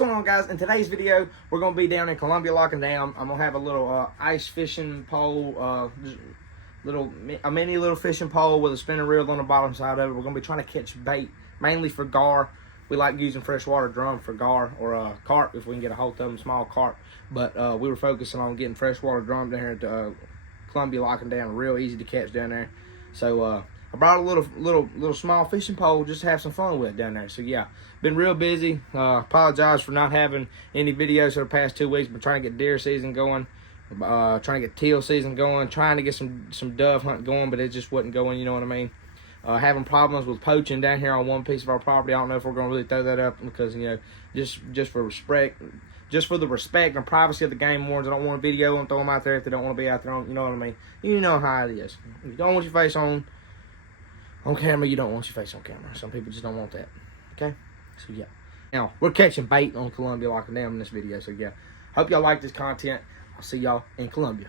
going on, guys? In today's video, we're going to be down in Columbia Lock and Dam. I'm going to have a little ice fishing pole, a mini little fishing pole with a spinning reel on the bottom side of it. We're going to be trying to catch bait, mainly for gar. We like using freshwater drum for gar, or carp if we can get a hold of them, small carp. But we were focusing on getting freshwater drum down here at Columbia Lock and Dam. Real easy to catch down there. So I brought a little small fishing pole just to have some fun with down there. So yeah, been real busy. Apologize for not having any videos for the past 2 weeks. Been trying to get deer season going, trying to get teal season going, trying to get some dove hunt going, but it just wasn't going. You know what I mean? Having problems with poaching down here on one piece of our property. I don't know if we're gonna really throw that up because, you know, just for respect. Just for the respect and privacy of the game wardens. I don't want a video and throw them out there if they don't want to be out there. You know what I mean? You know how it is. If you don't want your face on camera, you don't want your face on camera. Some people just don't want that. Okay? So, yeah. Now, we're catching bait on Columbia Lock and Dam in this video. So, yeah. Hope y'all like this content. I'll see y'all in Columbia.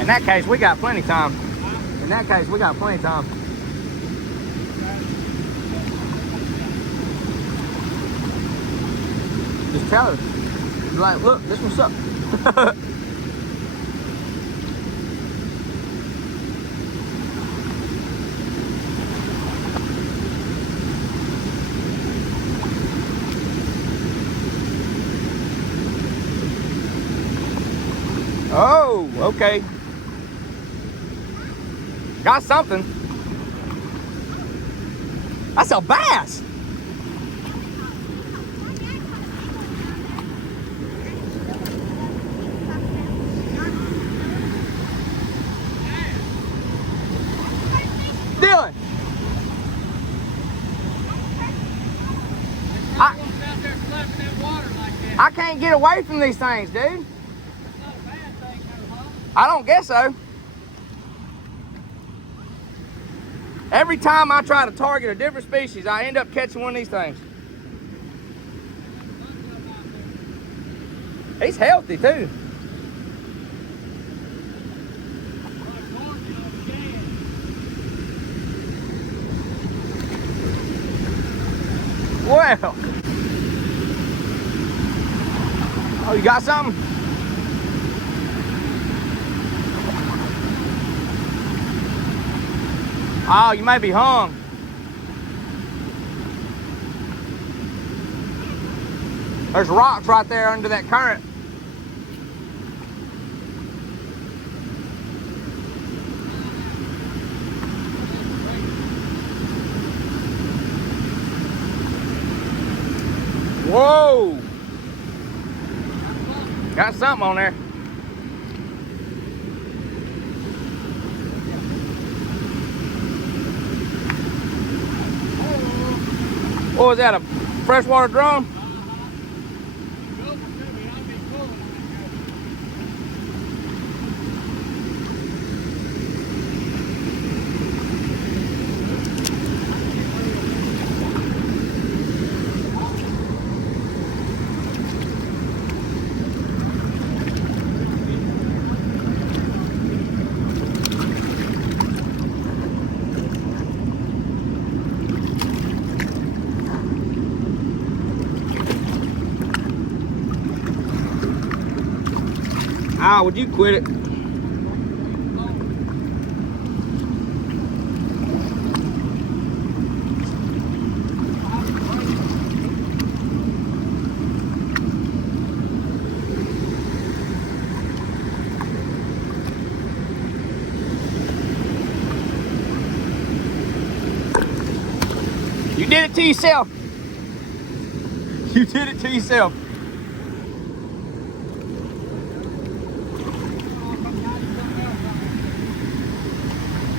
In that case, we got plenty of time. In that case, we got plenty of time. Just tell her. Be like, look, this one's up. Oh, okay. Got something. That's a bass. Dylan. I can't get away from these things, dude. I don't guess so. Every time I try to target a different species, I end up catching one of these things. He's healthy too. Well. Oh, you got something? Oh, you may be hung. There's rocks right there under that current. Whoa! Got something on there. What was that, a freshwater drum? Ah, would you quit it? You did it to yourself. You did it to yourself.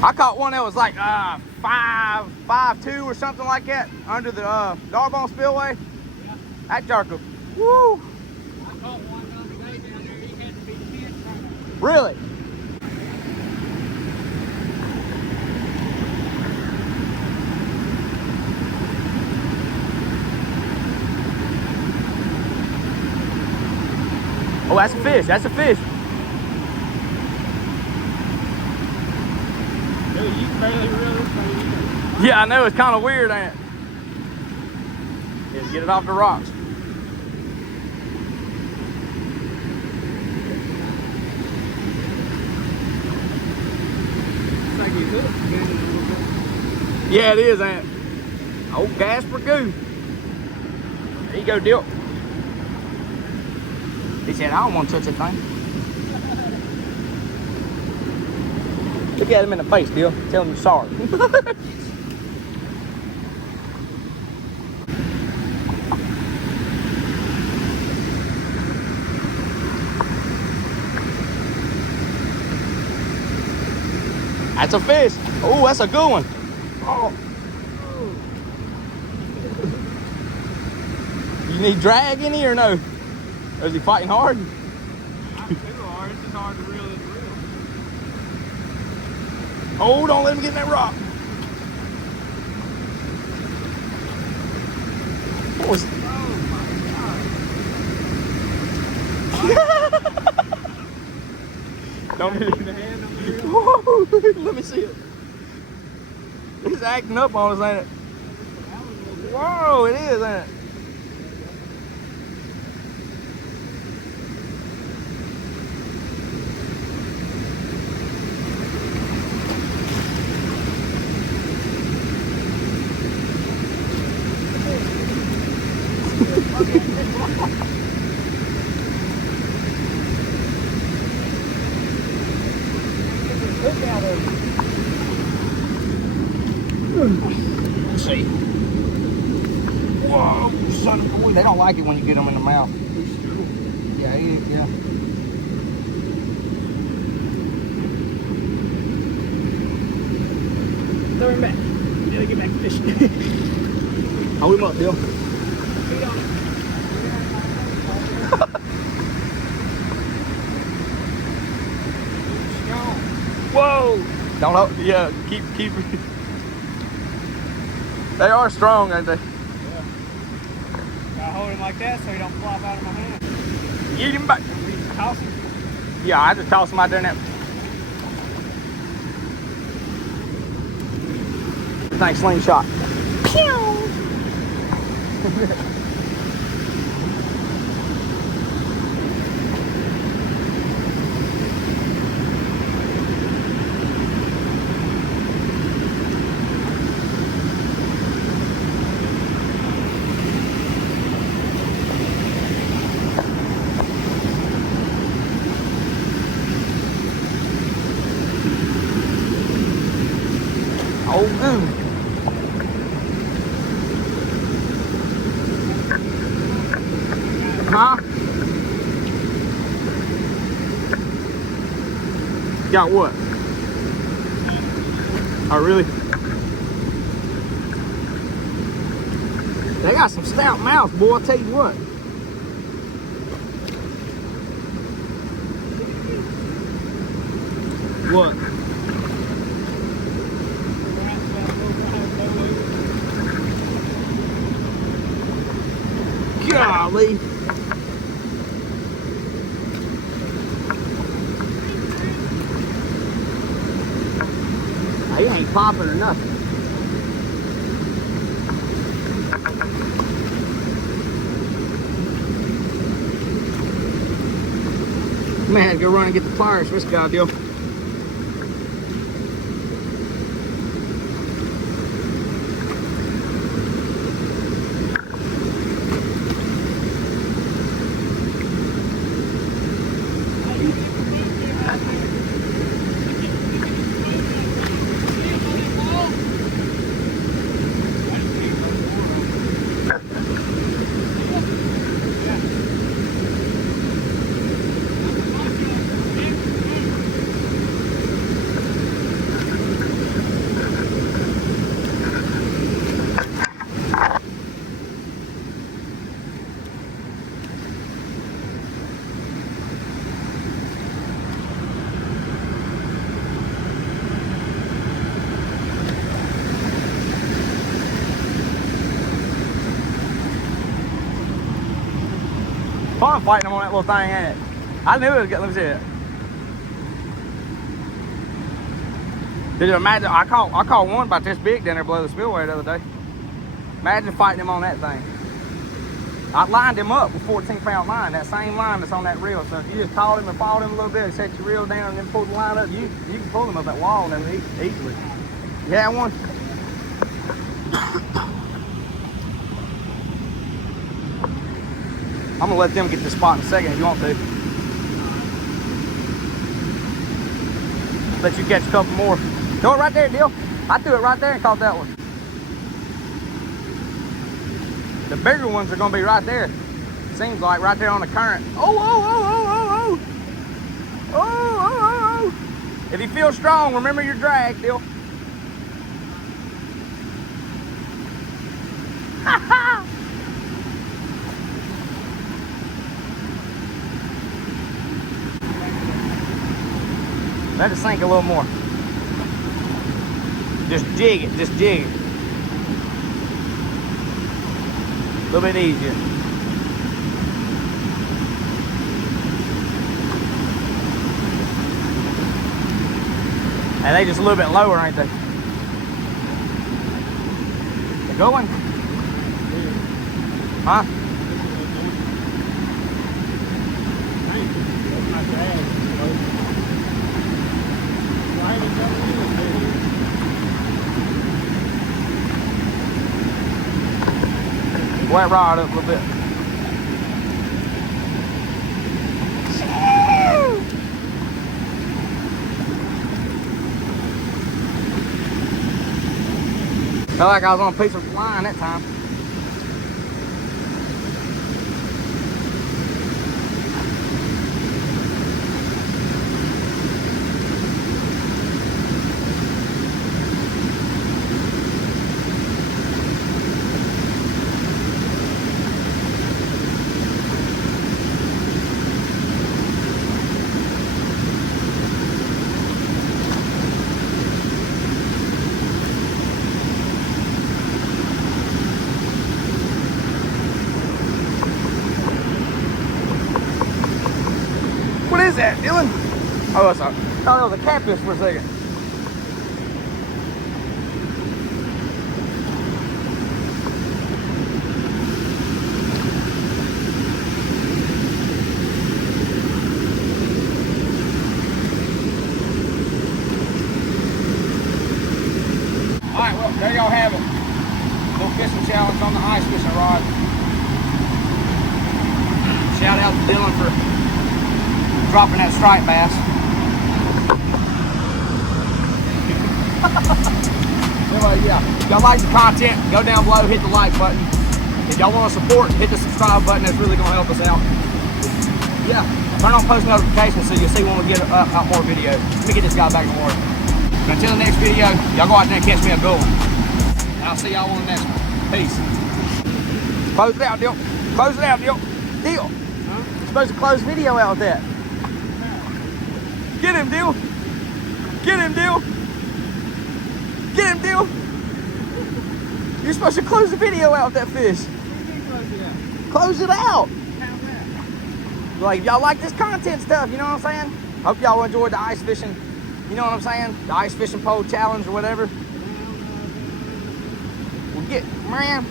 I caught one that was like 5'2" or something like that under the Darbone spillway. Yeah. That jerker, woo! I caught one the other day down there. He had to be 10. Really? Oh, that's a fish. That's a fish. Dude, you barely reel this Yeah, I know, it's kind of weird, ain't it? Just get it off the rocks. It's like you hooked, man, a little bit. Yeah, it is, ain't it? Old Gasper Goo. There you go, Dill. He said, I don't want to touch that thing. Look at him in the face, Dill. Tell him you're sorry. That's a fish. Oh, that's a good one. Oh. You need drag in here or no? Or is he fighting hard? Not too hard. It's just hard to reel it real. Oh, don't let him get in that rock. What was... Oh my God. Don't Put the hand on the reel. Whoa, let me see it. It's acting up on us, ain't it? Whoa, it is, ain't it? Look at him. Let's see. Whoa, son of a boy. They don't like it when you get them in the mouth. Yeah, yeah. Throw him back. You gotta get back to fishing. Hold him up, Bill. Feet on it. Whoa! Don't hold, yeah, keep. They are strong, aren't they? Yeah. Gotta hold him like that so he don't flop out of my hand. Get him back. Toss him. Yeah, I had to toss him out there now. Thanks, slingshot. Pew! Oh, good. Huh? Got what? Oh, really? They got some stout mouths, boy, I'll tell you what. What? Golly. He ain't popping or nothing. Man, go run and get the pliers for this guy, deal. Fun fighting them on that little thing, ain't it? I knew it was good. Let me see it. Did you imagine? I caught one about this big down there below the spillway the other day. Imagine fighting him on that thing. I lined him up with 14-pound line, that same line that's on that reel. So if you just caught him and followed him a little bit, set your reel down and then pull the line up, you can pull him up that wall and everything easily. You had one? I'm gonna let them get this spot in a second if you want to. Let you catch a couple more. Throw it right there, Dill. I threw it right there and caught that one. The bigger ones are gonna be right there. Seems like right there on the current. Oh, oh, oh, oh, oh, oh. Oh, oh, oh, oh. If you feel strong, remember your drag, Dill. Let it sink a little more. Just jig it, just jig it. A little bit easier. And they just a little bit lower, ain't they? They going? Huh? Wet rod up a little bit. Felt like I was on a piece of line that time. What is that, Dylan? Oh, that's not. Oh, that was a catfish for a second. All right, well, there y'all have it. Little fishing challenge on the ice fishing rod. Shout out to Dylan for dropping that striped bass. Anyway, yeah, if y'all like the content, go down below, hit the like button. If y'all want to support, hit the subscribe button. That's really going to help us out. Yeah, turn on post notifications so you'll see when we get out more videos. Let me get this guy back in the water. But until the next video, y'all go out there and catch me a good one. And I'll see y'all on the next one. Peace. Close it out, Dill. Close it out, Dill. Dill. Huh? You're supposed to close the video out with that. Get him, Dill. Get him, Dill. Get him, Dill. You're supposed to close the video out with that fish. Close it out. Like, y'all like this content stuff, you know what I'm saying? Hope y'all enjoyed the ice fishing, you know what I'm saying? The ice fishing pole challenge or whatever. Well, man.